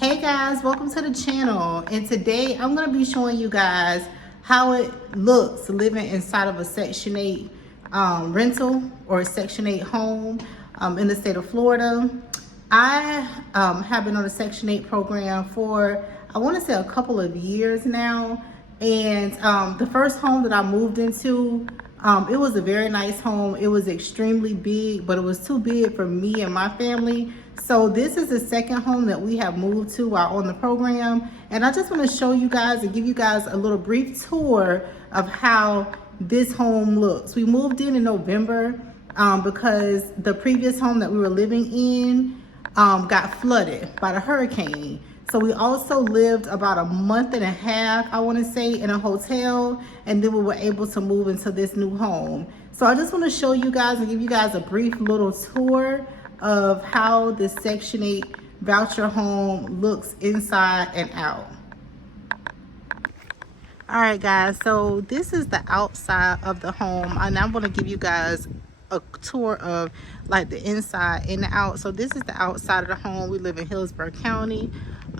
Hey guys, welcome to the channel, and today I'm going to be showing you guys how it looks living inside of a Section 8 rental or a Section 8 home in the state of Florida. I have been on a Section 8 program for, I want to say, a couple of years now, and the first home that I moved into, it was a very nice home. It was extremely big, but it was too big for me and my family. So this is the second home that we have moved to while on the program. And I just want to show you guys and give you guys a little brief tour of how this home looks. We moved in November because the previous home that we were living in got flooded by the hurricane. So we also lived about a month and a half, I want to say, in a hotel, and then we were able to move into this new home. So I just want to show you guys and give you guys a brief little tour of how this Section 8 voucher home looks inside and out. All right guys, so this is the outside of the home, and I'm going to give you guys a tour of like the inside and the out. So this is the outside of the home. We live in Hillsborough County,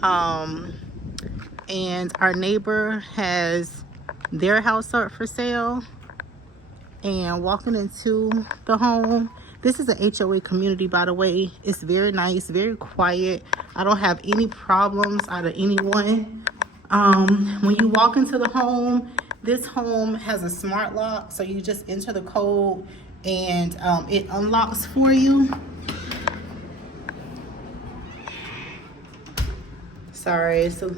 and our neighbor has their house up for sale. And walking into the home, this is an HOA community, by the way. It's very nice, very quiet. I don't have any problems out of anyone. When you walk into the home, this home has a smart lock, so you just enter the code and it unlocks for you. Sorry, so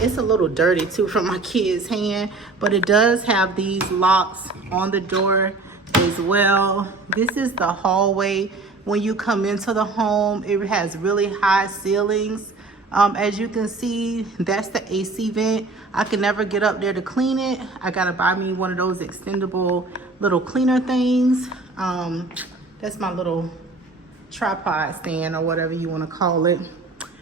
it's a little dirty too from my kid's hand, but it does have these locks on the door as well. This is the hallway. When you come into the home, it has really high ceilings. As you can see, that's the AC vent. I can never get up there to clean it. I gotta buy me one of those extendable little cleaner things. That's my little tripod stand or whatever you want to call it.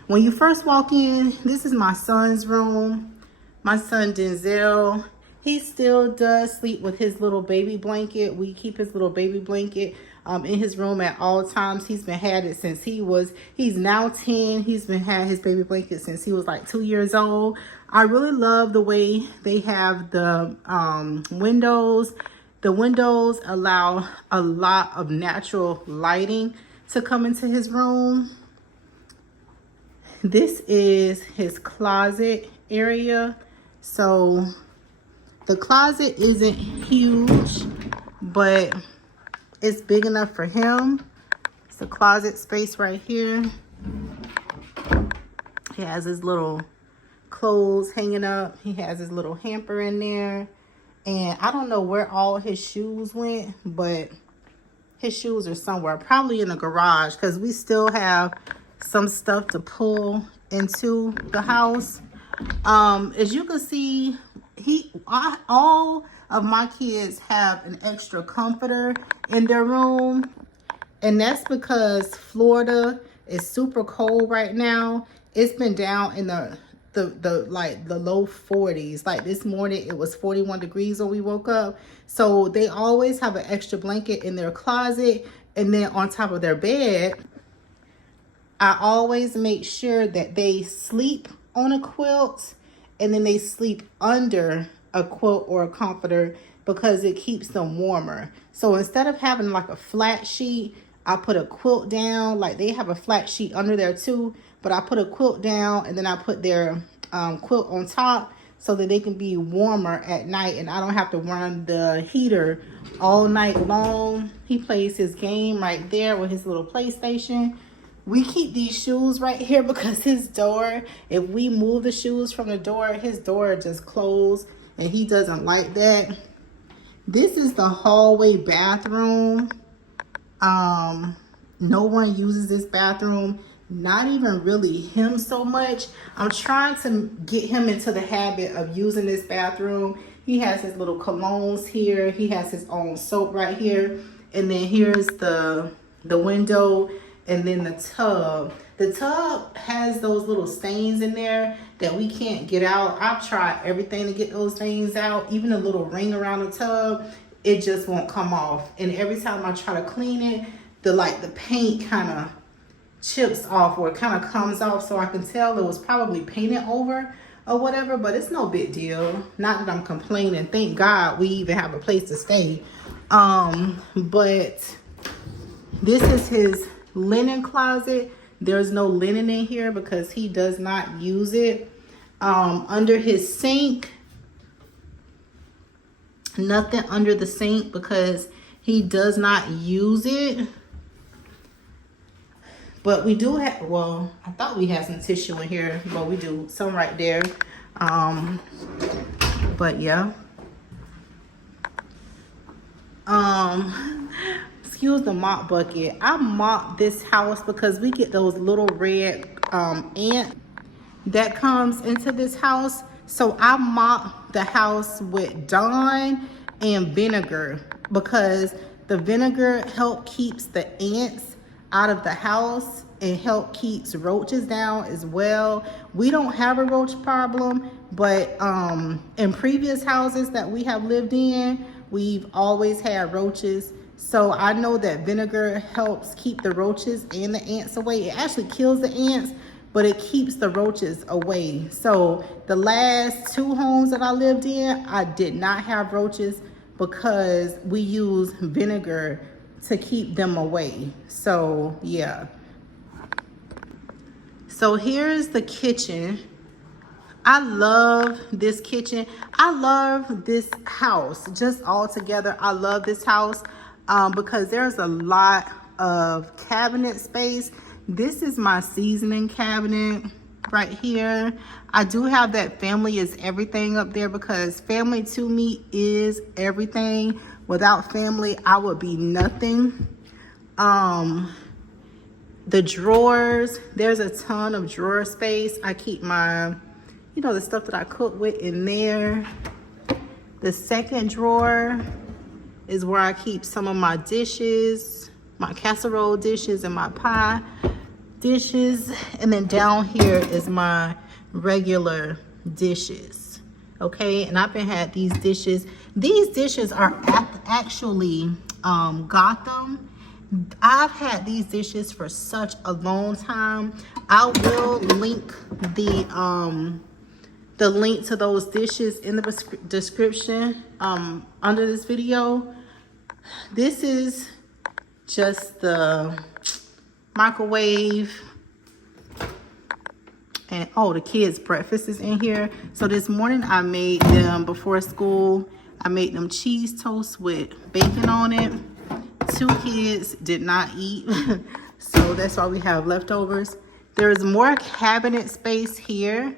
When you first walk in, this is my son's room. My son Denzel, he still does sleep with his little baby blanket. We keep his little baby blanket in his room at all times. He's been had it since he's now 10. He's been had his baby blanket since he was like 2 years old. I really love the way they have the windows. The windows allow a lot of natural lighting to come into his room. This is his closet area. So the closet isn't huge, but it's big enough for him. It's a closet space right here. He has his little clothes hanging up. He has his little hamper in there. And I don't know where all his shoes went, but his shoes are somewhere, probably in the garage, because we still have some stuff to pull into the house. As you can see, all of my kids have an extra comforter in their room, and that's because Florida is super cold right now. It's been down in the low 40s. Like this morning it was 41 degrees when we woke up. So they always have an extra blanket in their closet, and then on top of their bed, I always make sure that they sleep on a quilt, and then they sleep under a quilt or a comforter because it keeps them warmer. So instead of having like a flat sheet, I put a quilt down. Like they have a flat sheet under there too, but I put a quilt down, and then I put their quilt on top so that they can be warmer at night, and I don't have to run the heater all night long. He plays his game right there with his little PlayStation. We keep these shoes right here because his door, if we move the shoes from the door, his door just closed, and he doesn't like that. This is the hallway bathroom. No one uses this bathroom, not even really him so much. I'm trying to get him into the habit of using this bathroom. He has his little colognes here. He has his own soap right here. And then here's the window, and then the tub. The tub has those little stains in there that we can't get out. I've tried everything to get those stains out, even a little ring around the tub, it just won't come off. And every time I try to clean it, the paint kind of chips off, or it kind of comes off, so I can tell it was probably painted over or whatever, but it's no big deal. Not that I'm complaining. Thank God we even have a place to stay. But this is his linen closet. There's no linen in here because he does not use it. Under his sink, nothing under the sink because he does not use it. But we do have, well, I thought we had some tissue in here, but we do, some right there. But yeah. Excuse the mop bucket. I mop this house because we get those little red ants that comes into this house. So I mop the house with Dawn and vinegar because the vinegar keeps the ants out of the house and keeps roaches down as well. We don't have a roach problem, but in previous houses that we have lived in, we've always had roaches. So I know that vinegar helps keep the roaches and the ants away. It actually kills the ants, but it keeps the roaches away. So the last 2 homes that I lived in, I did not have roaches because we use vinegar to keep them away. So yeah. So here's the kitchen. I love this kitchen. I love this house just all together. I love this house because there's a lot of cabinet space. This is my seasoning cabinet right here. I do have that family is everything up there because family to me is everything. Without family, I would be nothing. The drawers, there's a ton of drawer space. I keep my, you know, the stuff that I cook with in there. The second drawer is where I keep some of my dishes, my casserole dishes and my pie dishes. And then down here is my regular dishes. Okay, and I've been had these dishes. These dishes are actually Gotham. I've had these dishes for such a long time. I will link the link to those dishes in the description under this video. This is just the microwave. And oh, the kids' breakfast is in here. So this morning I made them before school. I made them cheese toast with bacon on it. 2 kids did not eat, so that's why we have leftovers. There's more cabinet space here.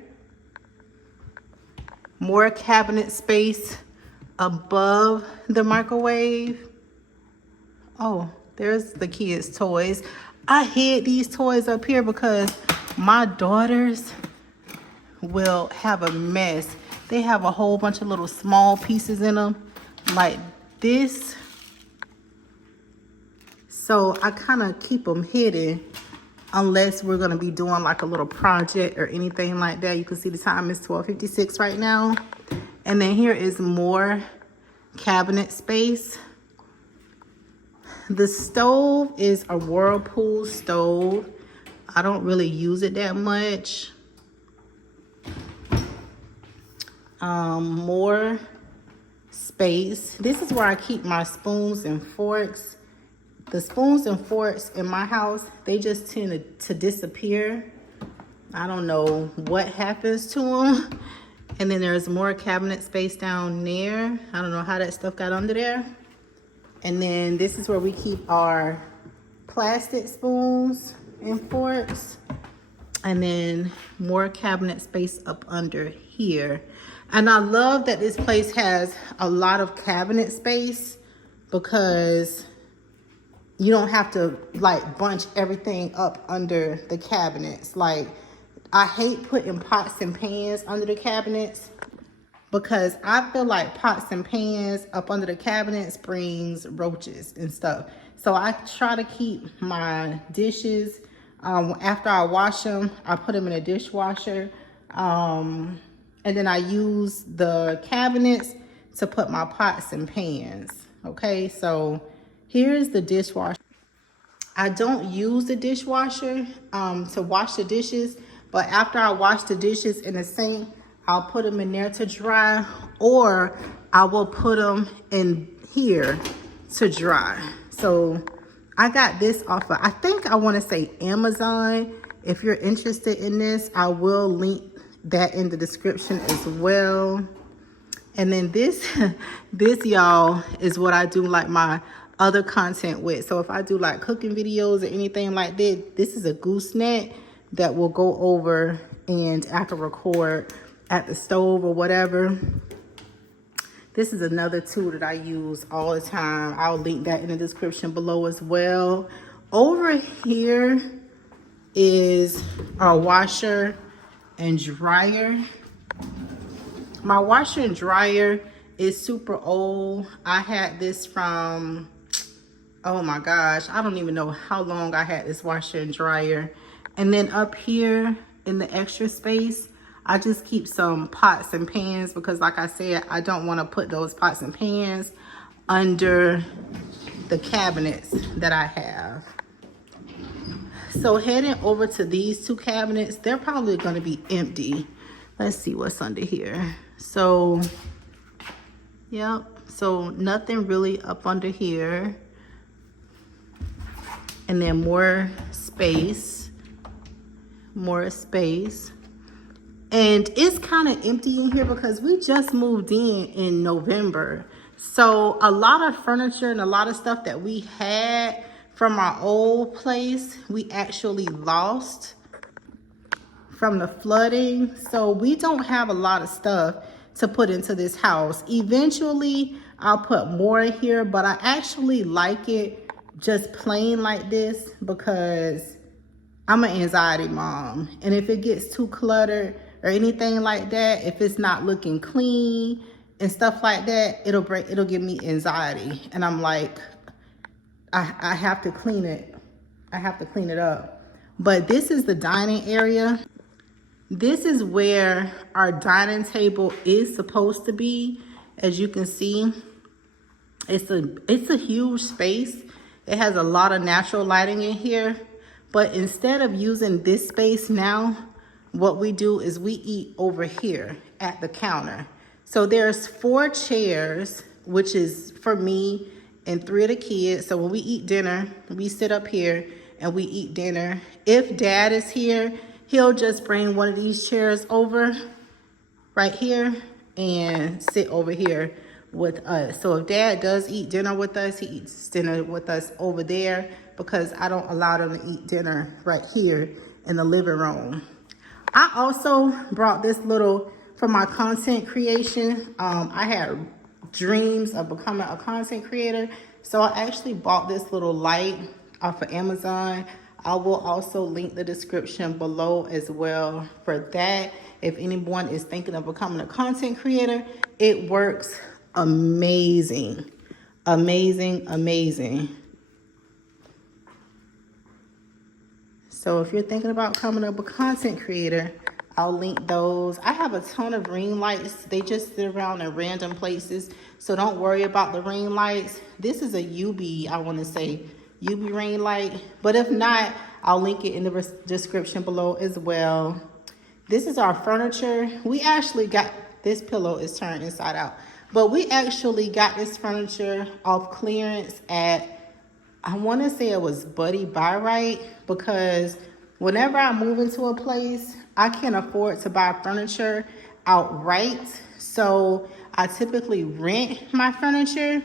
More cabinet space above the microwave. Oh, there's the kids' toys. I hid these toys up here because my daughters will have a mess. They have a whole bunch of little small pieces in them like this. So I kind of keep them hidden unless we're going to be doing like a little project or anything like that. You can see the time is 12:56 right now. And then here is more cabinet space. The stove is a Whirlpool stove. I don't really use it that much. More space. This is where I keep my spoons and forks. The spoons and forks in my house, they just tend to disappear. I don't know what happens to them. And then there's more cabinet space down there. I don't know how that stuff got under there. And then this is where we keep our plastic spoons and forks. And then more cabinet space up under here. And I love that this place has a lot of cabinet space because you don't have to like bunch everything up under the cabinets. Like, I hate putting pots and pans under the cabinets because I feel like pots and pans up under the cabinets brings roaches and stuff. So I try to keep my dishes, after I wash them, I put them in a dishwasher. And then I use the cabinets to put my pots and pans. Okay, so here's the dishwasher. I don't use the dishwasher to wash the dishes, but after I wash the dishes in the sink, I'll put them in there to dry, or I will put them in here to dry. So I got this off of, I think I want to say Amazon. If you're interested in this, I will link that in the description as well. And then this y'all is what I do like my other content with. So if I do like cooking videos or anything like that, this is a gooseneck that will go over and I can record at the stove or whatever. This is another tool that I use all the time. I'll link that in the description below as well. Over here is our washer and dryer. My washer and dryer is super old. I had this from, oh my gosh, I don't even know how long I had this washer and dryer. And then up here in the extra space, I just keep some pots and pans because like I said, I don't want to put those pots and pans under the cabinets that I have. So heading over to these two cabinets, they're probably going to be empty. Let's see what's under here. So, yep. So nothing really up under here. And then more space. More space. And it's kind of empty in here because we just moved in November. So a lot of furniture and a lot of stuff that we had from our old place, we actually lost from the flooding. So we don't have a lot of stuff to put into this house. Eventually, I'll put more in here, but I actually like it just plain like this because I'm an anxiety mom. And if it gets too cluttered or anything like that, if it's not looking clean and stuff like that, it'll give me anxiety. And I'm like, I have to clean it. I have to clean it up. But this is the dining area. This is where our dining table is supposed to be. As you can see, it's a huge space. It has a lot of natural lighting in here. But instead of using this space now, what we do is we eat over here at the counter. So there's 4 chairs, which is for me and 3 of the kids. So when we eat dinner, we sit up here and we eat dinner. If dad is here, he'll just bring one of these chairs over right here and sit over here with us. So if dad does eat dinner with us, he eats dinner with us over there because I don't allow them to eat dinner right here in the living room. I also brought this little for my content creation. I had dreams of becoming a content creator. So I actually bought this little light off of Amazon. I will also link the description below as well for that. If anyone is thinking of becoming a content creator, it works amazing. Amazing, amazing. So if you're thinking about becoming a content creator, I'll link those. I have a ton of ring lights. They just sit around in random places. So don't worry about the ring lights. This is a UV, I want to say, UV ring light. But if not, I'll link it in the description below as well. This is our furniture. We actually got, this pillow is turned inside out. But we actually got this furniture off clearance at, I want to say it was Buddy Buy Right, because whenever I move into a place, I can't afford to buy furniture outright. So I typically rent my furniture.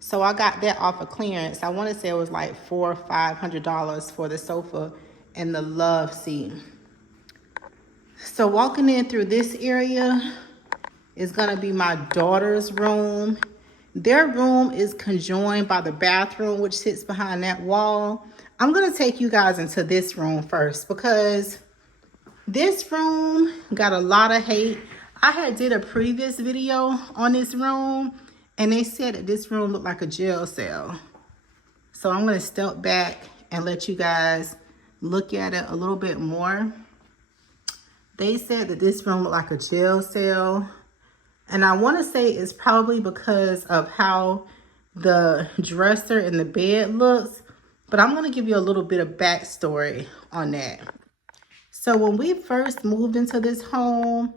So I got that off of clearance. I want to say it was like $400 or $500 for the sofa and the love seat. So walking in through this area is going to be my daughter's room. Their room is conjoined by the bathroom, which sits behind that wall. I'm going to take you guys into this room first because this room got a lot of hate. I had did a previous video on this room and they said that this room looked like a jail cell. So I'm going to step back and let you guys look at it a little bit more. They said that this room looked like a jail cell. And I want to say it's probably because of how the dresser and the bed looks. But I'm going to give you a little bit of backstory on that. So when we first moved into this home,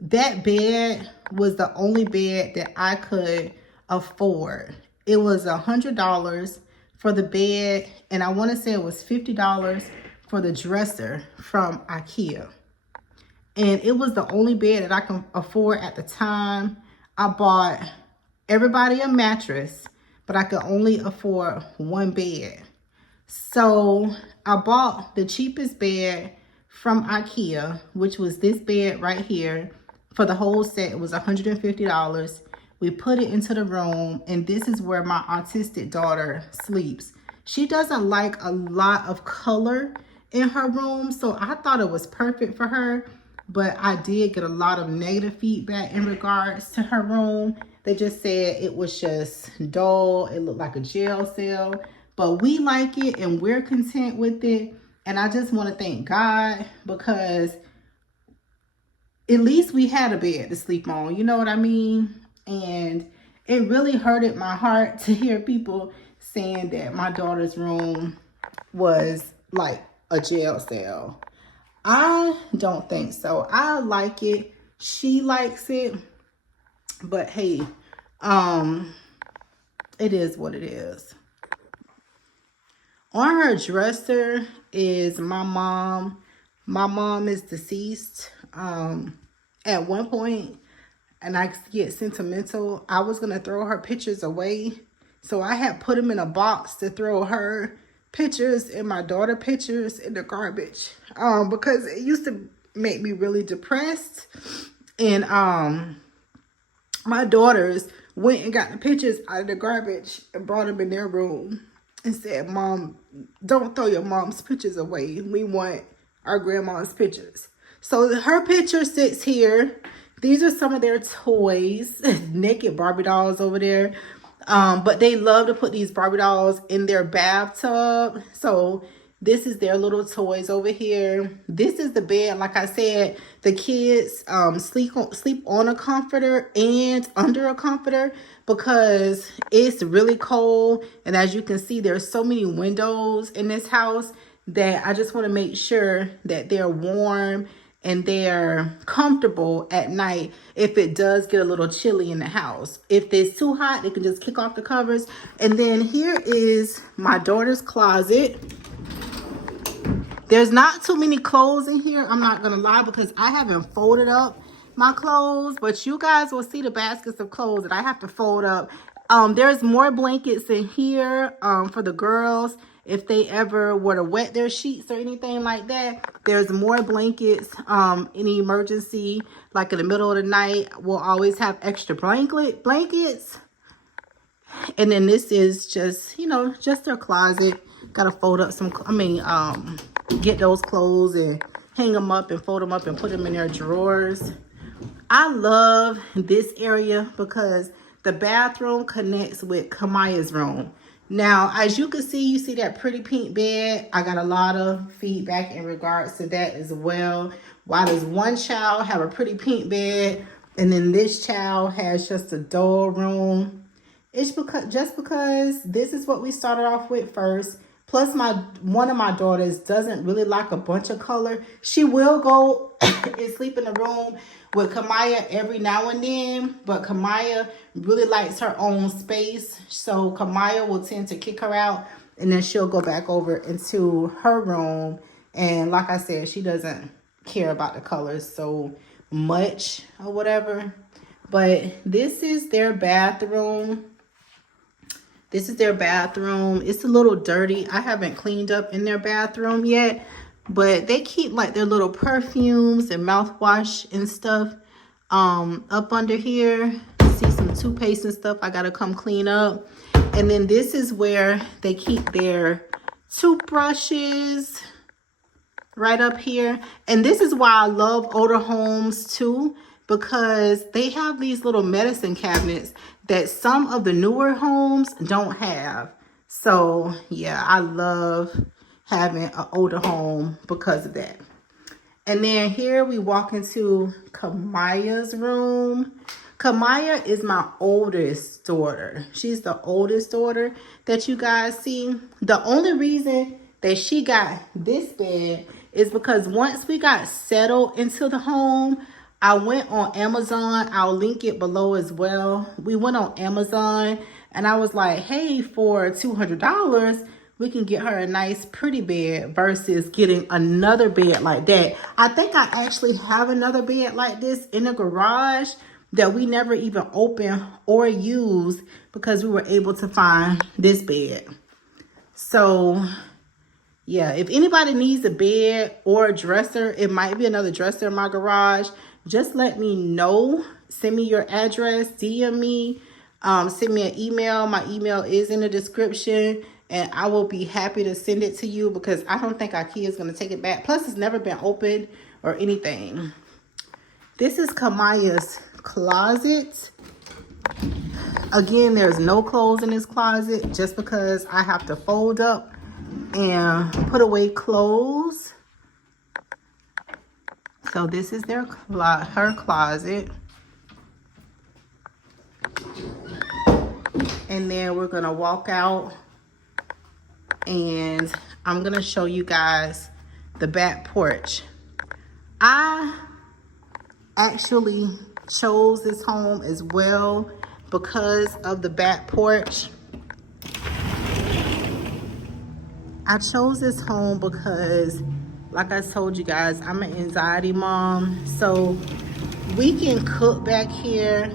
that bed was the only bed that I could afford. It was $100 for the bed, and I want to say it was $50 for the dresser from IKEA. And it was the only bed that I could afford at the time. I bought everybody a mattress, but I could only afford one bed. So I bought the cheapest bed from IKEA, which was this bed right here. For the whole set, it was $150. We put it into the room, and this is where my autistic daughter sleeps. She doesn't like a lot of color in her room, so I thought it was perfect for her. But I did get a lot of negative feedback in regards to her room. They just said it was just dull. It looked like a jail cell. But we like it and we're content with it. And I just want to thank God, because at least we had a bed to sleep on. You know what I mean? And it really hurted my heart to hear people saying that my daughter's room was like a jail cell. I don't think so. I like it. She likes it. But hey, it is what it is. On her dresser is my mom. My mom is deceased. At one point, and I get sentimental, I was going to throw her pictures away. So I had put them in a box to throw her pictures and my daughter pictures in the garbage. Because it used to make me really depressed. And my daughters went and got the pictures out of the garbage and brought them in their room and said, Mom, don't throw your mom's pictures away. We want our grandma's pictures. So her picture sits here. These are some of their toys. Naked Barbie dolls over there. But they love to put these Barbie dolls in their bathtub. So this is their little toys over here. This is the bed. Like I said, the kids sleep on a comforter and under a comforter because it's really cold. And as you can see, there's so many windows in this house that I just want to make sure that they're warm and they're comfortable at night if it does get a little chilly in the house. If it's too hot, they can just kick off the covers. And then here is my daughter's closet. There's not too many clothes in here, I'm not gonna lie, because I haven't folded up my clothes, but you guys will see the baskets of clothes that I have to fold up. There's more blankets in here for the girls. If they ever were to wet their sheets or anything like that, there's more blankets. Any emergency, like in the middle of the night, we'll always have extra blankets. And then this is just, you know, just their closet. Gotta fold up some, get those clothes and hang them up and fold them up and put them in their drawers. I love this area because the bathroom connects with Kamaya's room. Now, as you can see, you see that pretty pink bed. I got a lot of feedback in regards to that as well. Why does one child have a pretty pink bed and then this child has just a dull room? It's because this is what we started off with first. Plus, one of my daughters doesn't really like a bunch of color. She will go and sleep in the room with Kamaya every now and then, but Kamaya really likes her own space. So Kamaya will tend to kick her out, and then she'll go back over into her room. And like I said, she doesn't care about the colors so much or whatever. But this is their bathroom. This is their bathroom. It's a little dirty. I haven't cleaned up in their bathroom yet, but they keep like their little perfumes and mouthwash and stuff up under here. See some toothpaste and stuff I gotta come clean up. And then this is where they keep their toothbrushes, right up here. And this is why I love older homes too, because they have these little medicine cabinets that some of the newer homes don't have. So yeah, I love having an older home because of that. And then here we walk into Kamaya's room. Kamaya is my oldest daughter. She's the oldest daughter that you guys see. The only reason that she got this bed is because once we got settled into the home, I went on Amazon. I'll link it below as well. We went on Amazon and I was like, hey, for $200, we can get her a nice pretty bed versus getting another bed like that. I think I actually have another bed like this in the garage that we never even opened or used because we were able to find this bed. So yeah, if anybody needs a bed or a dresser, it might be another dresser in my garage, just let me know. Send me your address, DM me, send me an email. My email is in the description and I will be happy to send it to you because I don't think IKEA is going to take it back. Plus, it's never been opened or anything. This is Kamaya's closet. Again, there's no clothes in this closet just because I have to fold up and put away clothes. So this is her closet. And then we're gonna walk out and I'm gonna show you guys the back porch. I actually chose this home as well because of the back porch. I chose this home because, like I told you guys, I'm an anxiety mom. So we can cook back here.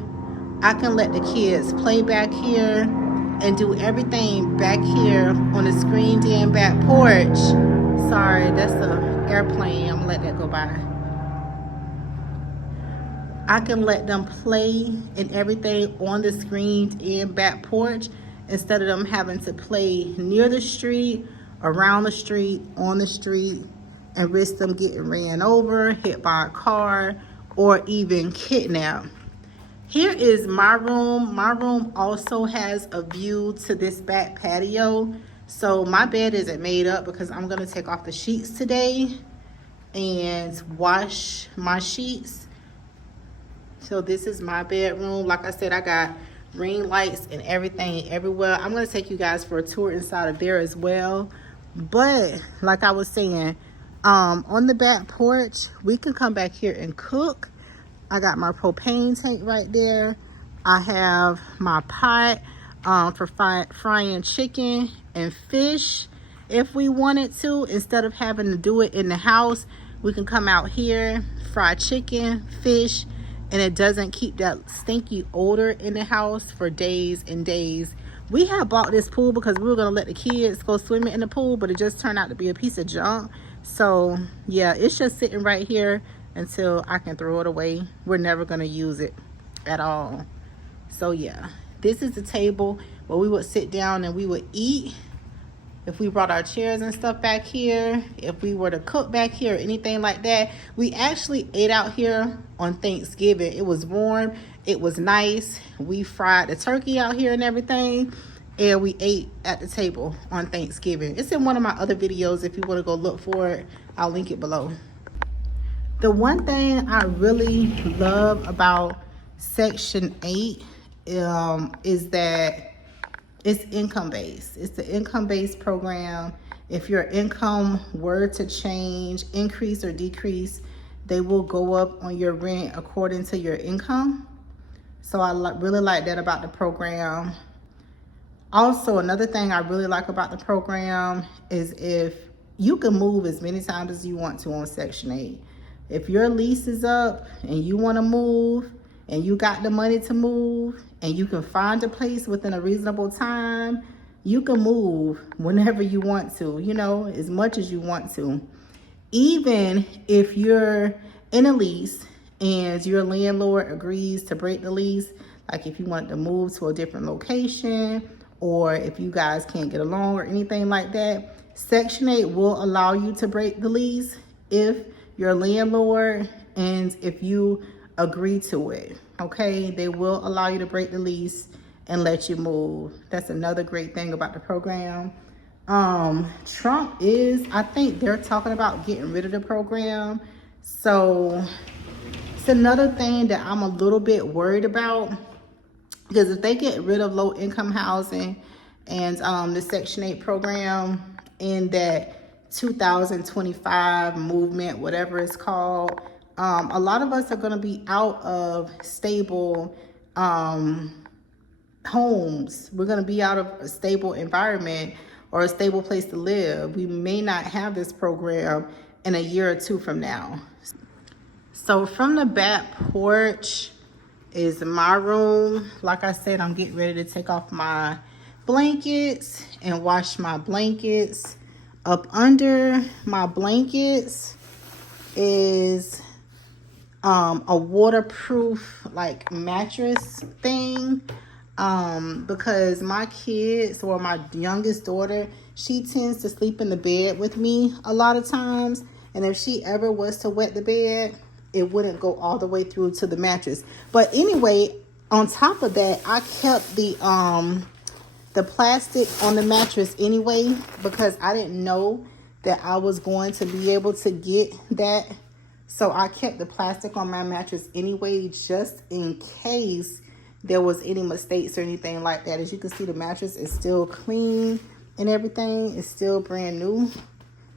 I can let the kids play back here and do everything back here on the screened in back porch. Sorry, that's an airplane. I'm gonna let that go by. I can let them play and everything on the screened in back porch instead of them having to play near the street, around the street, on the street, and risk them getting ran over, hit by a car, or even kidnapped. Here is my room. My room also has a view to this back patio. So my bed isn't made up because I'm gonna take off the sheets today and wash my sheets. So this is my bedroom. Like I said, I got ring lights and everything everywhere. I'm gonna take you guys for a tour inside of there as well. But like I was saying, on the back porch, we can come back here and cook. I got my propane tank right there. I have my pot for frying chicken and fish if we wanted to. Instead of having to do it in the house, we can come out here, fry chicken, fish, and it doesn't keep that stinky odor in the house for days and days. We had bought this pool because we were gonna let the kids go swimming in the pool, but it just turned out to be a piece of junk. So yeah, it's just sitting right here until I can throw it away. We're never gonna use it at all. So yeah, this is the table where we would sit down and we would eat. If we brought our chairs and stuff back here, if we were to cook back here, anything like that. We actually ate out here on Thanksgiving. It was warm, it was nice. We fried the turkey out here and everything, and we ate at the table on Thanksgiving. It's in one of my other videos. If you want to go look for it, I'll link it below. The one thing I really love about Section 8 is that it's income-based. It's the income-based program. If your income were to change, increase or decrease, they will go up on your rent according to your income. So I really like that about the program. Also, another thing I really like about the program is if you can move as many times as you want to on Section 8. If your lease is up and you want to move and you got the money to move and you can find a place within a reasonable time, you can move whenever you want to, you know, as much as you want to. Even if you're in a lease and your landlord agrees to break the lease, like if you want to move to a different location or if you guys can't get along or anything like that, Section 8 will allow you to break the lease if your landlord and if you agree to it. Okay, they will allow you to break the lease and let you move. That's another great thing about the program. Trump is, I think they're talking about getting rid of the program. So It's another thing that I'm a little bit worried about, because if they get rid of low income housing and the Section 8 program in that 2025 movement, whatever it's called, a lot of us are going to be out of stable homes. We're going to be out of a stable environment or a stable place to live. We may not have this program in a year or two from now. So from the back porch is my room. Like I said, I'm getting ready to take off my blankets and wash my blankets. Up under my blankets is a waterproof like mattress thing, because my kids, or my youngest daughter, she tends to sleep in the bed with me a lot of times, and if she ever was to wet the bed, it wouldn't go all the way through to the mattress. But anyway, on top of that, I kept the plastic on the mattress anyway, because I didn't know that I was going to be able to get that. So I kept the plastic on my mattress anyway, just in case there was any mistakes or anything like that. As you can see, the mattress is still clean and everything. It's still brand new.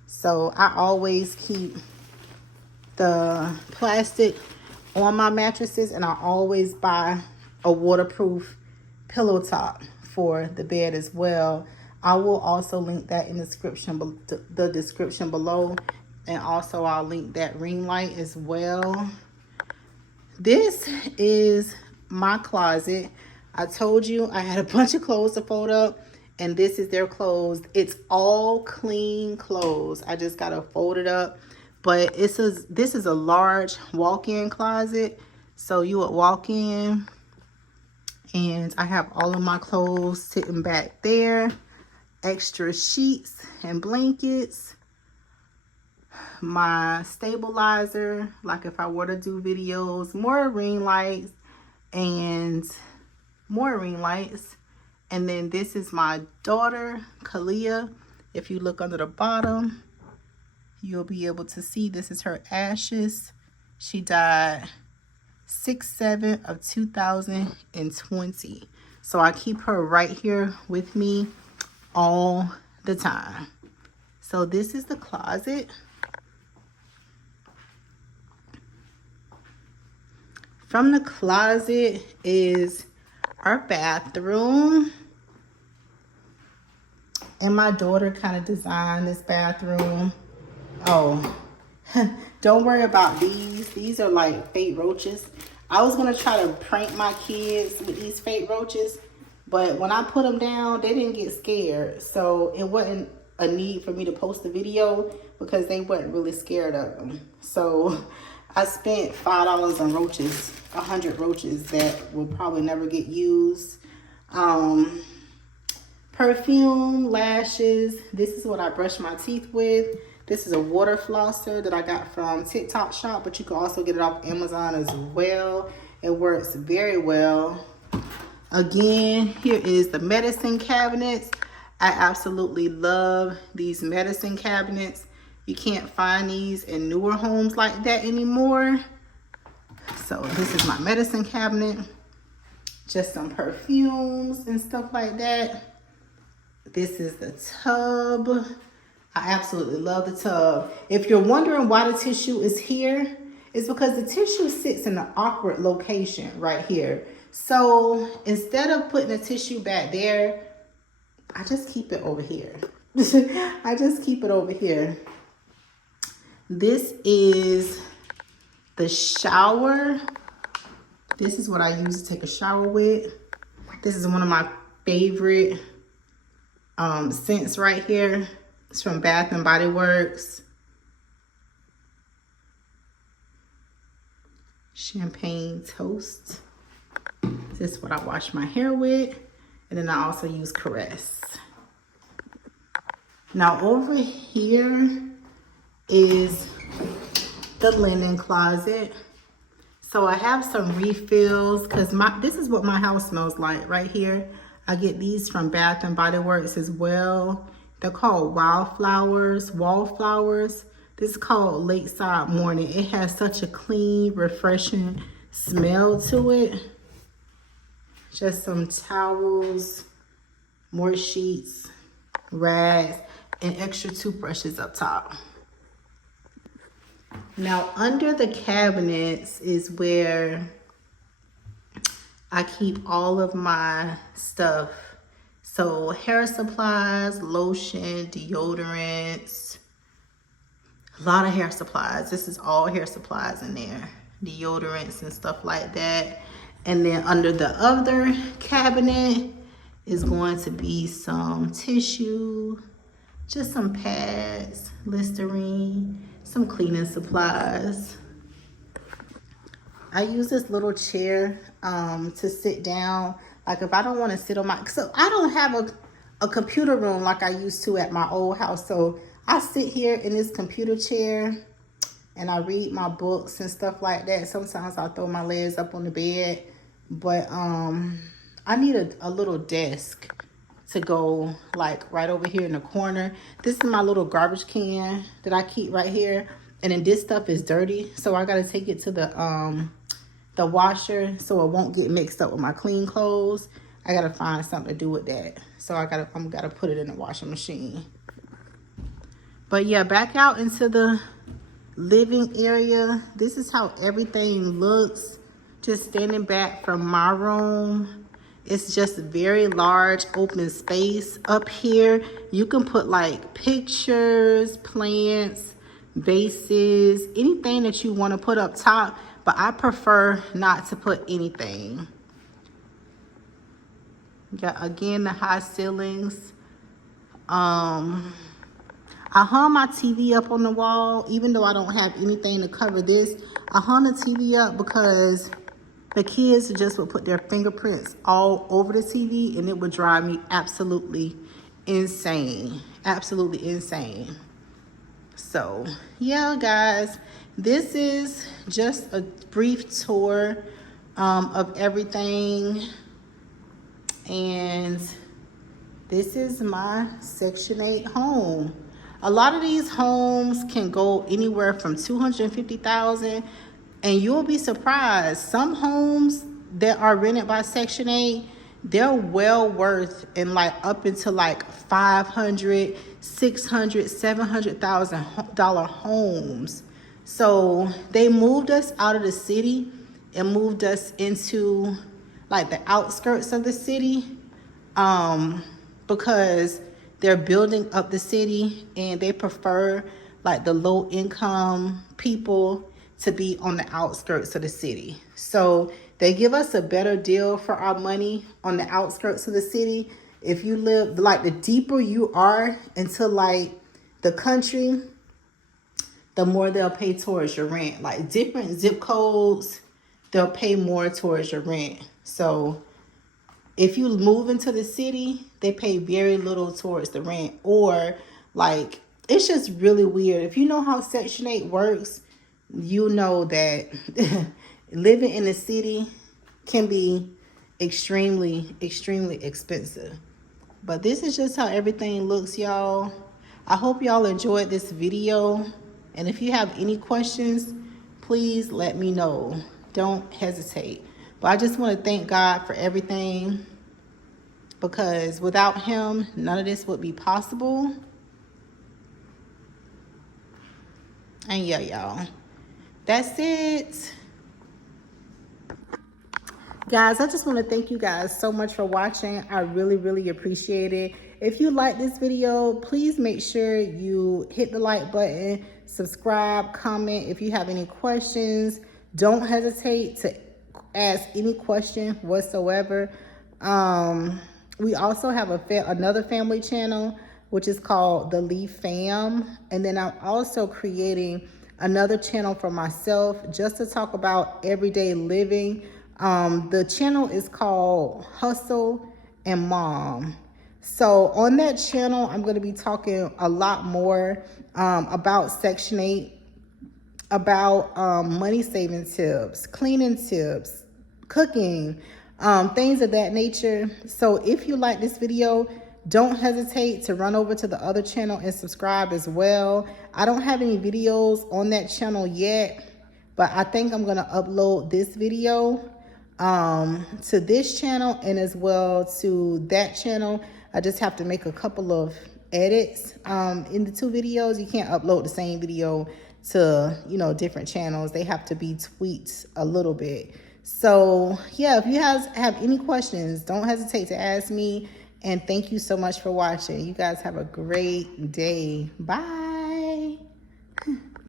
So I always keep the plastic on my mattresses, and I always buy a waterproof pillow top for the bed as well. I will also link that in the description below, and also I'll link that ring light as well. This is my closet. I told you I had a bunch of clothes to fold up, and this is their clothes. It's all clean clothes. I just gotta fold it up. But this is a large walk-in closet. So you would walk in, and I have all of my clothes sitting back there. Extra sheets and blankets. My stabilizer, like if I were to do videos, more ring lights and more ring lights. And then this is my daughter, Kalia. If you look under the bottom, you'll be able to see this is her ashes. She died 6/7 of 2020. So I keep her right here with me all the time. So this is the closet. From the closet is our bathroom. And my daughter kind of designed this bathroom. Oh, don't worry about these. These are like fake roaches. I was going to try to prank my kids with these fake roaches, but when I put them down, they didn't get scared. So it wasn't a need for me to post a video because they weren't really scared of them. So I spent $5 on roaches, 100 roaches that will probably never get used. Perfume, lashes. This is what I brush my teeth with. This is a water flosser that I got from TikTok Shop, but you can also get it off Amazon as well. It works very well. Again, here is the medicine cabinets. I absolutely love these medicine cabinets. You can't find these in newer homes like that anymore. So this is my medicine cabinet. Just some perfumes and stuff like that. This is the tub. I absolutely love the tub. If you're wondering why the tissue is here, it's because the tissue sits in an awkward location right here. So instead of putting the tissue back there, I just keep it over here. I just keep it over here. This is the shower. This is what I use to take a shower with. This is one of my favorite scents right here. It's from Bath and Body Works. Champagne Toast. This is what I wash my hair with. And then I also use Caress. Now over here is the linen closet. So I have some refills because this is what my house smells like right here. I get these from Bath and Body Works as well. They're called wallflowers. This is called Lakeside Morning. It has such a clean, refreshing smell to it. Just some towels, more sheets, rags, and extra toothbrushes up top. Now, under the cabinets is where I keep all of my stuff. So hair supplies, lotion, deodorants, a lot of hair supplies. This is all hair supplies in there. Deodorants and stuff like that. And then under the other cabinet is going to be some tissue, just some pads, Listerine, some cleaning supplies. I use this little chair to sit down. Like if I don't want to sit on so I don't have a computer room like I used to at my old house. So I sit here in this computer chair and I read my books and stuff like that. Sometimes I throw my legs up on the bed. But I need a little desk to go like right over here in the corner. This is my little garbage can that I keep right here. And then this stuff is dirty. So I got to take it to the washer so it won't get mixed up with my clean clothes. I got to find something to do with that. So I'm got to put it in the washing machine. But yeah, back out into the living area. This is how everything looks. Just standing back from my room. It's just very large open space. Up here, you can put like pictures, plants, vases, anything that you want to put up top. But I prefer not to put anything. Got again the high ceilings. I hung my TV up on the wall, even though I don't have anything to cover this. I hung the TV up because the kids just would put their fingerprints all over the TV and it would drive me absolutely insane. Absolutely insane. So, yeah, guys, this is just a brief tour of everything. And this is my Section 8 home. A lot of these homes can go anywhere from $250,000, and you'll be surprised. Some homes that are rented by Section 8, they're well worth and like up into like $500,000, $600,000, $700,000 homes. So they moved us out of the city and moved us into like the outskirts of the city because they're building up the city and they prefer like the low income people to be on the outskirts of the city. So they give us a better deal for our money on the outskirts of the city. If you live, like the deeper you are into like the country, the more they'll pay towards your rent. Like different zip codes, they'll pay more towards your rent. So if you move into the city, they pay very little towards the rent. Or like, it's just really weird. If you know how Section 8 works, you know that living in the city can be extremely, extremely expensive. But this is just how everything looks, y'all. I hope y'all enjoyed this video. And if you have any questions, please let me know. Don't hesitate. But I just want to thank God for everything, because without him, none of this would be possible. And yeah, y'all, that's it. Guys, I just want to thank you guys so much for watching. I really, really appreciate it. If you like this video, please make sure you hit the like button, subscribe, comment. If you have any questions, don't hesitate to ask any question whatsoever. We also have another family channel, which is called The Lee Fam. And then I'm also creating another channel for myself just to talk about everyday living. The channel is called Hustle and Mom. So on that channel, I'm going to be talking a lot more about Section 8, about money saving tips, cleaning tips, cooking, things of that nature. So if you like this video, don't hesitate to run over to the other channel and subscribe as well. I don't have any videos on that channel yet, but I think I'm going to upload this video to this channel and as well to that channel. I just have to make a couple of edits in the two videos. You can't upload the same video to, you know, different channels. They have to be tweaked a little bit. So yeah, if you guys have any questions, don't hesitate to ask me. And thank you so much for watching. You guys have a great day. Bye.